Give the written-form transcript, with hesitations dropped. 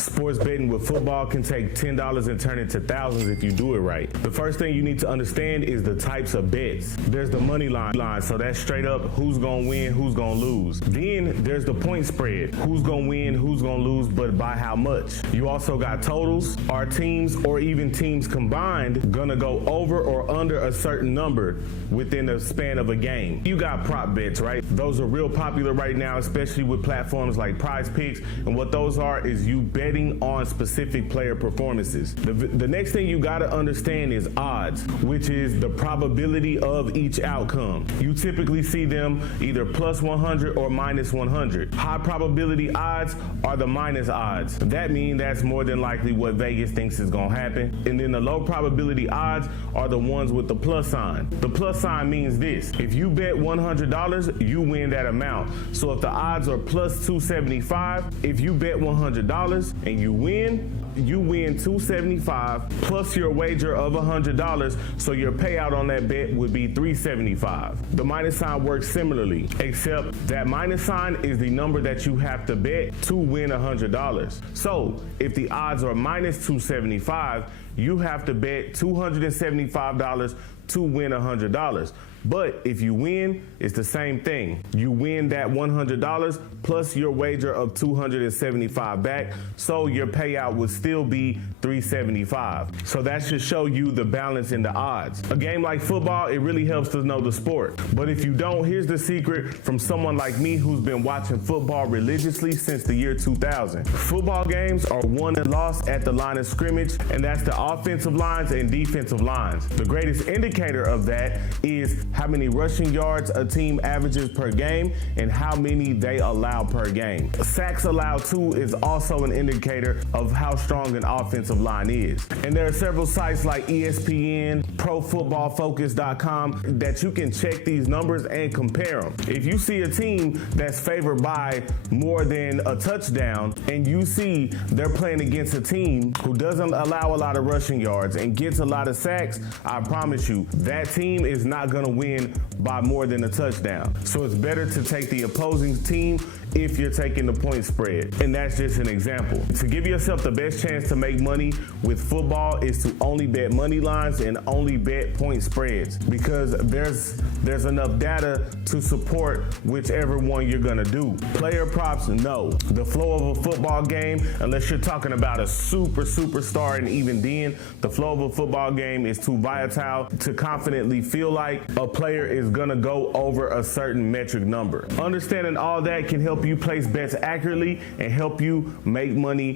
Sports betting with football can take $10 and turn it to thousands if you do it right. The first thing you need to understand is the types of bets. There's the money line, so that's straight up who's gonna win, who's gonna lose. Then there's the point spread, who's gonna win, who's gonna lose, but by how much. You also got totals. Are teams or even teams combined gonna go over or under a certain number within the span of a game? You got prop bets, right? Those are real popular right now, especially with platforms like Prize Picks, and what those are is you betting on specific player performances. The next thing you gotta understand is odds, which is the probability of each outcome. You typically see them either plus 100 or minus 100. High probability odds are the minus odds. That means that's more than likely what Vegas thinks is gonna happen. And then the low probability odds are the ones with the plus sign. The plus sign means this: if you bet $100, you win that amount. So if the odds are plus 275, if you bet $100 and you win 275 plus your wager of $100, so your payout on that bet would be $375. The minus sign works similarly, except that minus sign is the number that you have to bet to win $100. So if the odds are minus 275, you have to bet $275 to win $100. But if you win, it's the same thing. You win that $100 plus your wager of $275 back, so your payout would still be $375. So that should show you the balance in the odds. A game like football, it really helps to know the sport. But if you don't, here's the secret from someone like me who's been watching football religiously since the year 2000. Football games are won and lost at the line of scrimmage, and that's the offensive lines and defensive lines. The greatest indicator of that is how many rushing yards a team averages per game and how many they allow per game. Sacks allowed too is also an indicator of how strong an offensive line is. And there are several sites like ESPN, ProFootballFocus.com that you can check these numbers and compare them. If you see a team that's favored by more than a touchdown and you see they're playing against a team who doesn't allow a lot of rushing yards and gets a lot of sacks, I promise you that team is not going to win by more than a touchdown. So it's better to take the opposing team if you're taking the point spread. And that's just an example. To give yourself the best chance to make money with football is to only bet money lines and only bet point spreads, because there's enough data to support whichever one you're gonna do. Player props, no. The flow of a football game, unless you're talking about a superstar, and even then, the flow of a football game is too volatile to confidently feel like a player is gonna go over a certain metric number. Understanding all that can help you place bets accurately and help you make money